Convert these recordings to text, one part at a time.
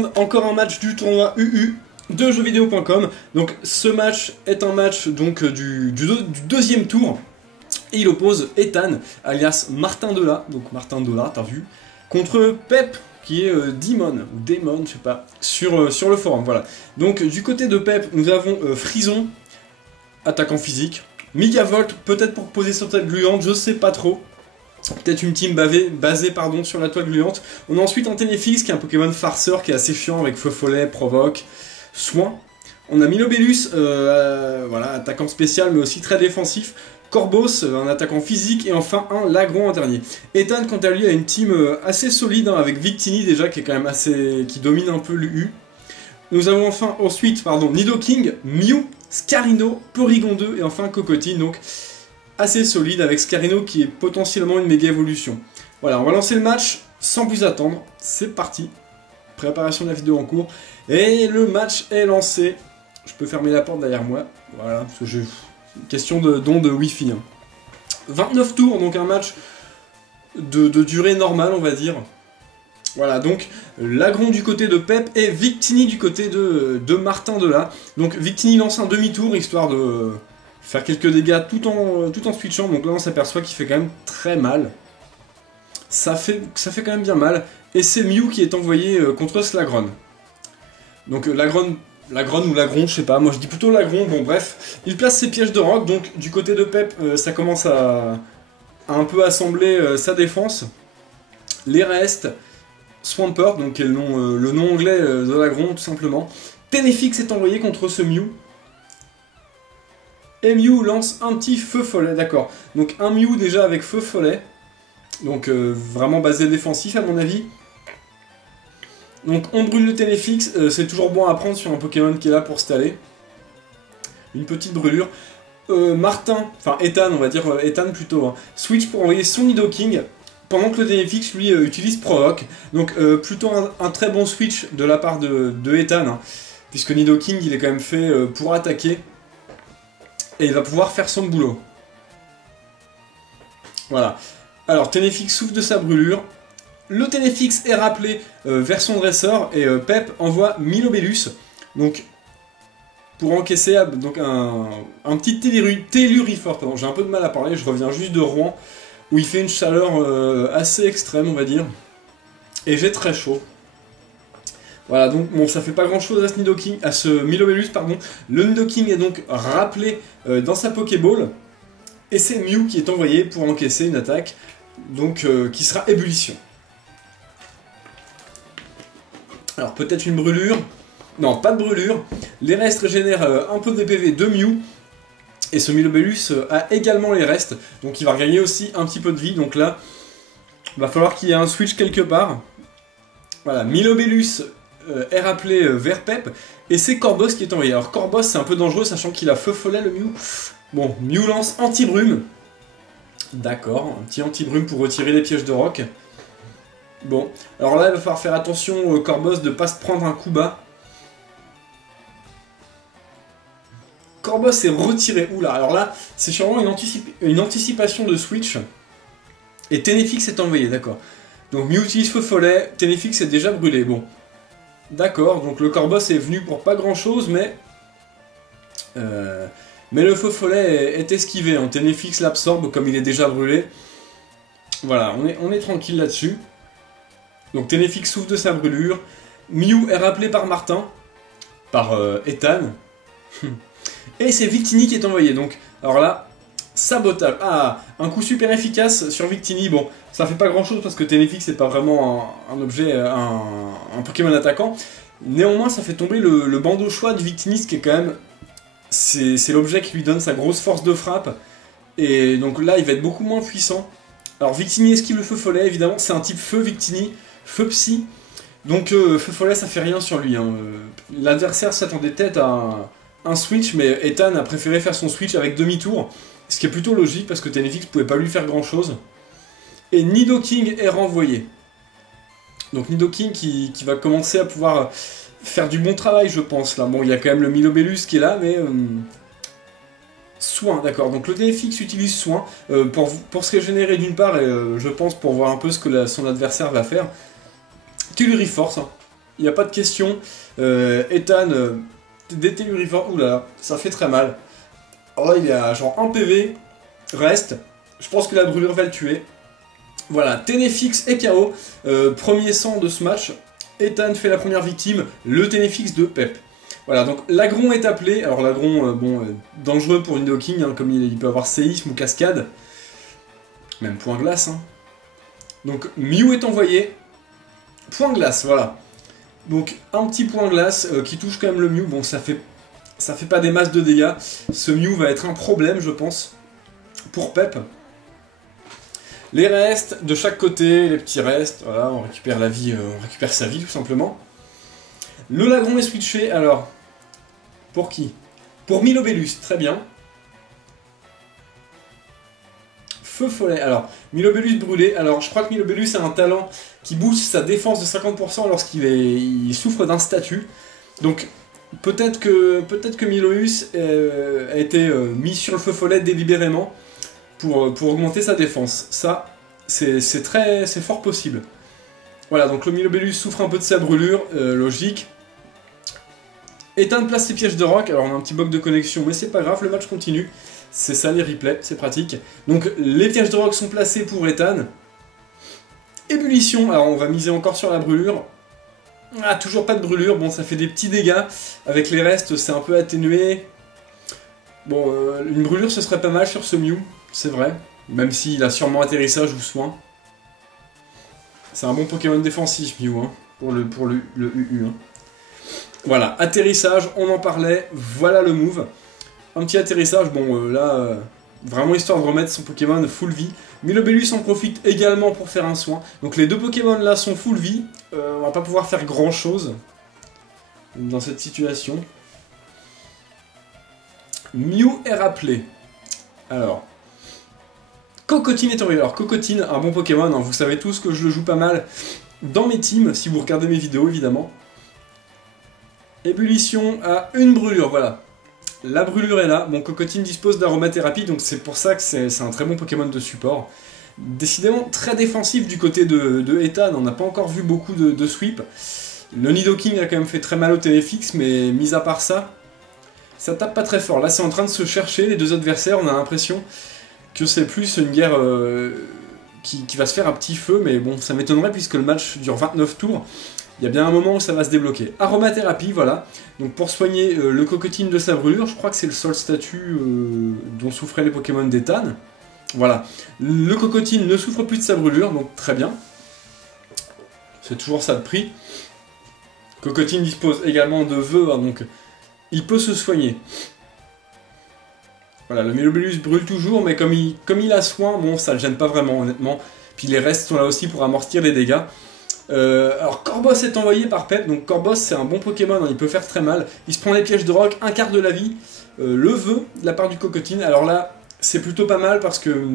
monde, encore un match du tournoi UU de jeuxvideo.com. Donc ce match est un match donc, du deuxième tour. Et il oppose Ethan, alias Martin Dola, donc Martin Dola, t'as vu, contre Pep, qui est Demon, ou Demon, je sais pas, sur le forum, voilà. Donc du côté de Pep, nous avons Frison, attaquant physique, Megavolt, peut-être pour poser sur tête gluante, je sais pas trop. Peut-être une team basée sur la toile gluante. On a ensuite un Ténéfix qui est un Pokémon farceur qui est assez chiant avec Feu Follet, Provoque, Soin. On a Milobellus, voilà, attaquant spécial mais aussi très défensif. Corbos, un attaquant physique, et enfin un Lagron en dernier. Ethan, quant à lui, a une team assez solide, hein, avec Victini déjà, qui est quand même qui domine un peu l'UU. Nous avons ensuite Nidoking, Mew, Scarino, Porygon 2, et enfin Cocotine, donc assez solide, avec Scarino qui est potentiellement une méga évolution. Voilà, on va lancer le match sans plus attendre, c'est parti. Préparation de la vidéo en cours, et le match est lancé. Je peux fermer la porte derrière moi, voilà, parce que j'ai... Question d'onde Wi-Fi. Hein. 29 tours, donc un match de durée normale, on va dire. Voilà, donc Lagron du côté de Pep et Victini du côté de Martin Dola. Donc Victini lance un demi-tour, histoire de faire quelques dégâts tout en switchant. Donc là, on s'aperçoit qu'il fait quand même très mal. Ça fait quand même bien mal. Et c'est Mew qui est envoyé contre Slagron. Donc Lagron ou Lagron, je sais pas, moi je dis plutôt Lagron, bon bref. Il place ses pièges de rock, donc du côté de Pep, ça commence à un peu assembler sa défense. Les restes, Swampert, donc qui est le nom anglais de Lagron, tout simplement. Ténéfix est envoyé contre ce Mew. Et Mew lance un petit Feu Follet, d'accord. Donc un Mew déjà avec Feu Follet, donc vraiment basé défensif à mon avis. Donc on brûle le Ténéfix, c'est toujours bon à prendre sur un Pokémon qui est là pour staller. Une petite brûlure. Ethan, on va dire Ethan plutôt, hein. Switch pour envoyer son Nidoking, pendant que le Ténéfix lui utilise Provoque. Donc plutôt un très bon switch de la part de Ethan, hein, puisque Nidoking il est quand même fait pour attaquer. Et il va pouvoir faire son boulot. Voilà. Alors Ténéfix souffle de sa brûlure. Le Ténéfix est rappelé vers son dresseur et Pep envoie Milobellus, donc pour encaisser donc un petit Telluriforce, pardon, j'ai un peu de mal à parler, je reviens juste de Rouen, où il fait une chaleur assez extrême, on va dire, et j'ai très chaud. Voilà, donc bon, ça fait pas grand chose à ce Milobellus, pardon. Le Nidoking est donc rappelé dans sa Pokéball, et c'est Mew qui est envoyé pour encaisser une attaque, donc qui sera ébullition. Alors peut-être une brûlure, non pas de brûlure, les restes régénèrent un peu de PV de Mew, et ce Milobellus a également les restes, donc il va regagner aussi un petit peu de vie, donc là, il va falloir qu'il y ait un switch quelque part. Voilà, Milobellus est rappelé vers Pep, et c'est Corbos qui est envoyé. Alors Corbos c'est un peu dangereux, sachant qu'il a Feu Follet le Mew. Bon, Mew lance anti-brume, d'accord, un petit anti-brume pour retirer les pièges de roc. Bon, alors là il va falloir faire attention Corbos de ne pas se prendre un coup bas. Corbos est retiré, oula, alors là c'est sûrement une anticipation de switch. Et Ténéfix est envoyé, d'accord. Donc Mew utilise Feu Follet, Ténéfix est déjà brûlé, bon. D'accord, donc le Corbos est venu pour pas grand chose, mais le Feu Follet est esquivé, hein. Ténéfix l'absorbe comme il est déjà brûlé. Voilà, on est tranquille là-dessus. Donc Ténéfix souffre de sa brûlure. Mew est rappelé par Martin, par Ethan. Et c'est Victini qui est envoyé. Donc, alors là, sabotage. Ah, un coup super efficace sur Victini. Bon, ça fait pas grand chose parce que Ténéfix c'est pas vraiment un objet, un Pokémon attaquant. Néanmoins, ça fait tomber le bandeau choix du Victini, qui est quand même. C'est l'objet qui lui donne sa grosse force de frappe. Et donc là, il va être beaucoup moins puissant. Alors Victini esquive le Feu Follet, évidemment, c'est un type feu Victini. Feu Psy, donc Feu Follet ça fait rien sur lui, hein. L'adversaire s'attendait peut-être à un switch, mais Ethan a préféré faire son switch avec demi-tour, ce qui est plutôt logique parce que Ténéfix pouvait pas lui faire grand chose. Et Nidoking est renvoyé. Donc Nidoking qui va commencer à pouvoir faire du bon travail, je pense là. Bon, il y a quand même le Milobellus qui est là, mais Soin, d'accord. Donc le Ténéfix utilise Soin pour se régénérer d'une part, et je pense pour voir un peu ce que son adversaire va faire. Telluriforce, hein. il n'y a pas de question. Ethan, dételluriforme, oulala, ça fait très mal. Oh, il est à genre 1 PV, reste. Je pense que la brûlure va le tuer. Voilà, Ténéfix est KO. Premier sang de ce match. Ethan fait la première victime, le Ténéfix de Pep. Voilà, donc l'Agron est appelé. Alors l'Agron, dangereux pour Nidoking, hein, comme il peut avoir séisme ou cascade. Même point glace. Hein. Donc Mew est envoyé. Point glace, voilà. Donc un petit point glace qui touche quand même le Mew. Bon, ça fait pas des masses de dégâts. Ce Mew va être un problème, je pense, pour Pep. Les restes de chaque côté, les petits restes, voilà, on récupère la vie, on récupère sa vie tout simplement. Le Lagron est switché, alors, pour qui? Pour Milobellus, très bien. Feu follet, alors, Milobellus brûlé, alors je crois que Milobellus a un talent qui booste sa défense de 50% lorsqu'il souffre d'un statut. Donc, peut-être que Milobellus a été mis sur le feu follet délibérément, pour augmenter sa défense. Ça, c'est fort possible. Voilà, donc le Milobellus souffre un peu de sa brûlure, logique. Ethan place ses pièges de roc, alors on a un petit bug de connexion, mais c'est pas grave, le match continue. C'est ça les replays, c'est pratique. Donc les pièges de roc sont placés pour Ethan. Ébullition, alors on va miser encore sur la brûlure. Ah, toujours pas de brûlure, bon ça fait des petits dégâts. Avec les restes, c'est un peu atténué. Bon, une brûlure ce serait pas mal sur ce Mew. C'est vrai, même s'il a sûrement atterrissage ou soin. C'est un bon Pokémon défensif, Mew, hein, pour le UU. Hein. Voilà, atterrissage, on en parlait, voilà le move. Un petit atterrissage, bon là, vraiment histoire de remettre son Pokémon full vie. Milobellus en profite également pour faire un soin. Donc les deux Pokémon là sont full vie, on va pas pouvoir faire grand chose dans cette situation. Mew est rappelé. Alors... Cocotine est envoyé. Alors Cocotine, un bon Pokémon, hein, vous savez tous que je le joue pas mal dans mes teams, si vous regardez mes vidéos évidemment. Ébullition à une brûlure, voilà. La brûlure est là, bon Cocotine dispose d'aromathérapie, donc c'est pour ça que c'est un très bon Pokémon de support. Décidément très défensif du côté de Ethan, on n'a pas encore vu beaucoup de sweep. Le Nidoking a quand même fait très mal au Téléfix, mais mis à part ça, ça tape pas très fort. Là c'est en train de se chercher les deux adversaires, on a l'impression que c'est plus une guerre qui va se faire à petit feu, mais bon, ça m'étonnerait puisque le match dure 29 tours. Il y a bien un moment où ça va se débloquer. Aromathérapie, voilà. Donc pour soigner le Cocotine de sa brûlure, je crois que c'est le seul statut dont souffraient les Pokémon d'Ethan. Voilà. Le Cocotine ne souffre plus de sa brûlure, donc très bien. C'est toujours ça de prix. Cocotine dispose également de vœux, hein, donc il peut se soigner. Voilà, le Milobellus brûle toujours, mais comme il a soin, bon, ça le gêne pas vraiment, honnêtement. Puis les restes sont là aussi pour amortir les dégâts. Alors, Corboss est envoyé par Pep, donc Corboss c'est un bon Pokémon, hein, il peut faire très mal. Il se prend les pièges de roc, un quart de la vie. Le vœu de la part du Cocotine, alors là, c'est plutôt pas mal parce que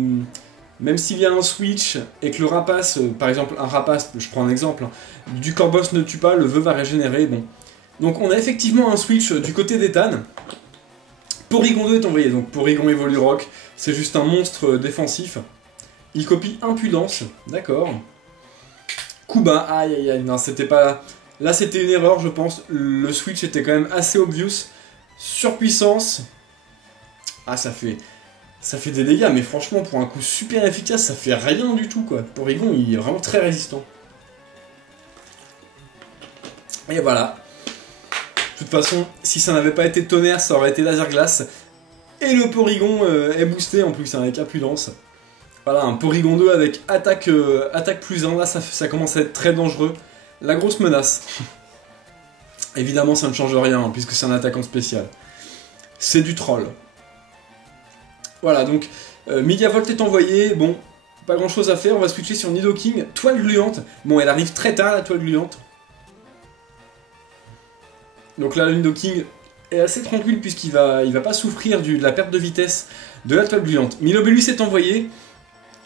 même s'il y a un switch et que le rapace, par exemple un rapace, je prends un exemple, hein, du Corboss ne tue pas, le vœu va régénérer, bon. Donc on a effectivement un switch du côté d'Ethan. Porygon 2 est envoyé, donc Porygon évolue rock, c'est juste un monstre défensif. Il copie Impudence, d'accord. Coup bas, aïe aïe aïe, non c'était pas... Là c'était une erreur je pense, le switch était quand même assez obvious. Surpuissance. Ah ça fait des dégâts, mais franchement pour un coup super efficace, ça fait rien du tout quoi. Porygon il est vraiment très résistant. Et voilà. De toute façon, si ça n'avait pas été tonnerre, ça aurait été laser glace. Et le Porygon est boosté en plus, hein, avec Impudence. Voilà, un Porygon 2 avec attaque plus 1, là ça commence à être très dangereux. La grosse menace. Évidemment ça ne change rien, hein, puisque c'est un attaquant spécial. C'est du troll. Voilà, donc Mediavolt est envoyé, bon, pas grand chose à faire, on va switcher sur Nidoking. Toile gluante, bon elle arrive très tard la toile gluante. Donc là, le Nidoking est assez tranquille puisqu'il va pas souffrir de la perte de vitesse de la toile gluante. Milobellus est envoyé.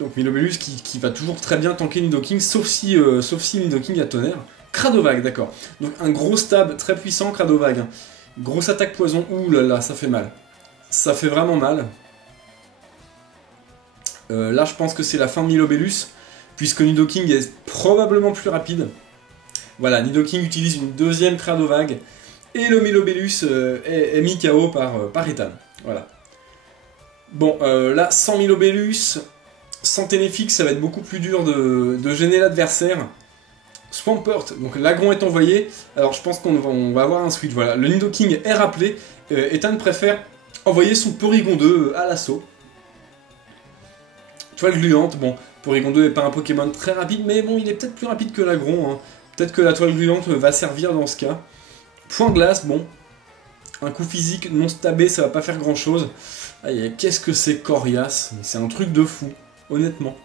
Donc Milobellus qui va toujours très bien tanker Nidoking, sauf si Nidoking a tonnerre. Cradovag, d'accord. Donc un gros stab très puissant, Cradovag. Grosse attaque poison, ouh là là, ça fait mal. Ça fait vraiment mal. Là, je pense que c'est la fin de Milobellus, puisque Nidoking est probablement plus rapide. Voilà, Nidoking utilise une deuxième Cradovag, et le Milobellus est mis KO par Ethan. Voilà. Bon, là, sans Milobellus, sans Ténéfix, ça va être beaucoup plus dur de gêner l'adversaire. Swampert, donc l'Agron est envoyé. Alors je pense qu'on va avoir un switch. Voilà, le Nidoking est rappelé. Ethan préfère envoyer son Porygon 2 à l'assaut. Toile gluante, bon, Porygon 2 n'est pas un Pokémon très rapide, mais bon, il est peut-être plus rapide que l'Agron. Hein. Peut-être que la toile gluante va servir dans ce cas. Point glace, bon. Un coup physique non stabé, ça va pas faire grand-chose. Qu'est-ce que c'est coriace? C'est un truc de fou, honnêtement.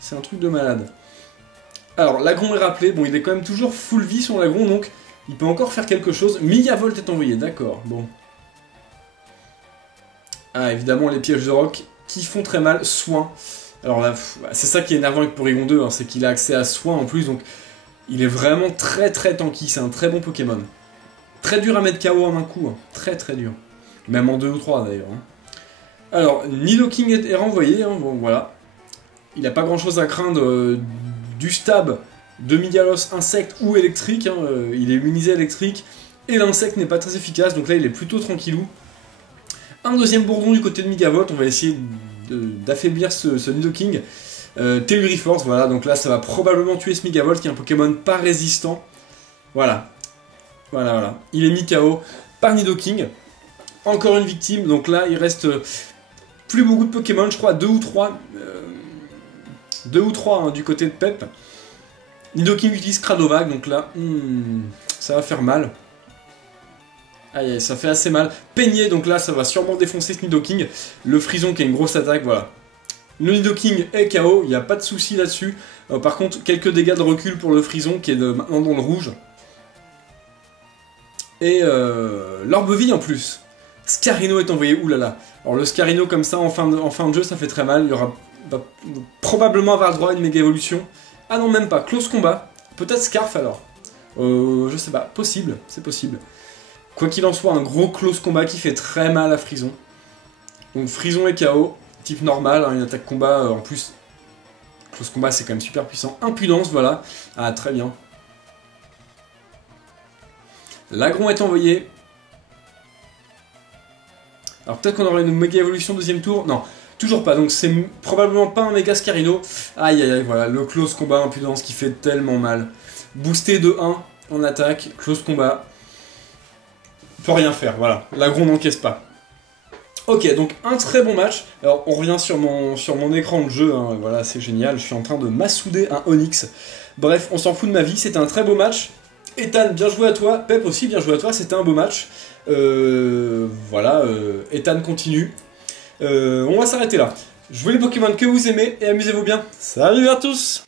C'est un truc de malade. Alors, l'Agron est rappelé. Bon, il est quand même toujours full vie sur l'Agron, donc il peut encore faire quelque chose. Megavolt est envoyé, d'accord, bon. Ah, évidemment, les pièges de roc qui font très mal. Soin. Alors là, c'est ça qui est énervant avec Porygon 2, hein, c'est qu'il a accès à soin en plus, donc il est vraiment très tanky, c'est un très bon Pokémon. Très dur à mettre KO en un coup, hein. Très dur. Même en 2 ou 3 d'ailleurs. Hein. Alors, Nidoking est renvoyé, hein, bon voilà. Il n'a pas grand chose à craindre du stab de Migalos insecte ou électrique, hein, il est immunisé électrique, et l'insecte n'est pas très efficace, donc là il est plutôt tranquillou. Un deuxième bourdon du côté de Megavolt, on va essayer d'affaiblir ce Nidoking. Telluriforce, voilà, donc là ça va probablement tuer ce Megavolt qui est un Pokémon pas résistant. Voilà. Voilà. Il est mis KO par Nidoking. Encore une victime, donc là il reste plus beaucoup de Pokémon, je crois 2 ou 3. 2 ou 3 hein, du côté de Pep. Nidoking utilise Cradovag, donc là, ça va faire mal. Aïe, ça fait assez mal. Peigné, donc là, ça va sûrement défoncer ce Nidoking. Le Frison qui a une grosse attaque, voilà. Le Nidoking est KO, il n'y a pas de souci là-dessus. Par contre, quelques dégâts de recul pour le Frison qui est maintenant dans le rouge. Et l'Orbeville en plus. Scarino est envoyé, oulala. Alors le Scarino comme ça en fin de jeu, ça fait très mal. Il y aura va probablement avoir le droit à une méga évolution. Ah non, même pas. Close combat. Peut-être Scarf alors. Je sais pas. Possible. C'est possible. Quoi qu'il en soit, un gros close combat qui fait très mal à Frison. Donc Frison est KO. Type normal. Hein, une attaque combat en plus. Close combat, c'est quand même super puissant. Impudence, voilà. Ah, très bien. L'Agron est envoyé. Alors peut-être qu'on aura une méga évolution deuxième tour. Non. Toujours pas, donc c'est probablement pas un méga Scarino. Aïe, voilà, le close combat impudence qui fait tellement mal. Boosté de 1 en attaque, close combat. On peut rien faire, voilà. L'Agron n'encaisse pas. Ok, donc un très bon match. Alors on revient sur mon écran de jeu, hein. Voilà, c'est génial. Je suis en train de m'assouder un Onix. Bref, on s'en fout de ma vie, c'était un très beau match. Ethan, bien joué à toi. Pep aussi, bien joué à toi, c'était un beau match. Voilà, Ethan continue. On va s'arrêter là. Jouez les Pokémon que vous aimez et amusez-vous bien. Salut à tous!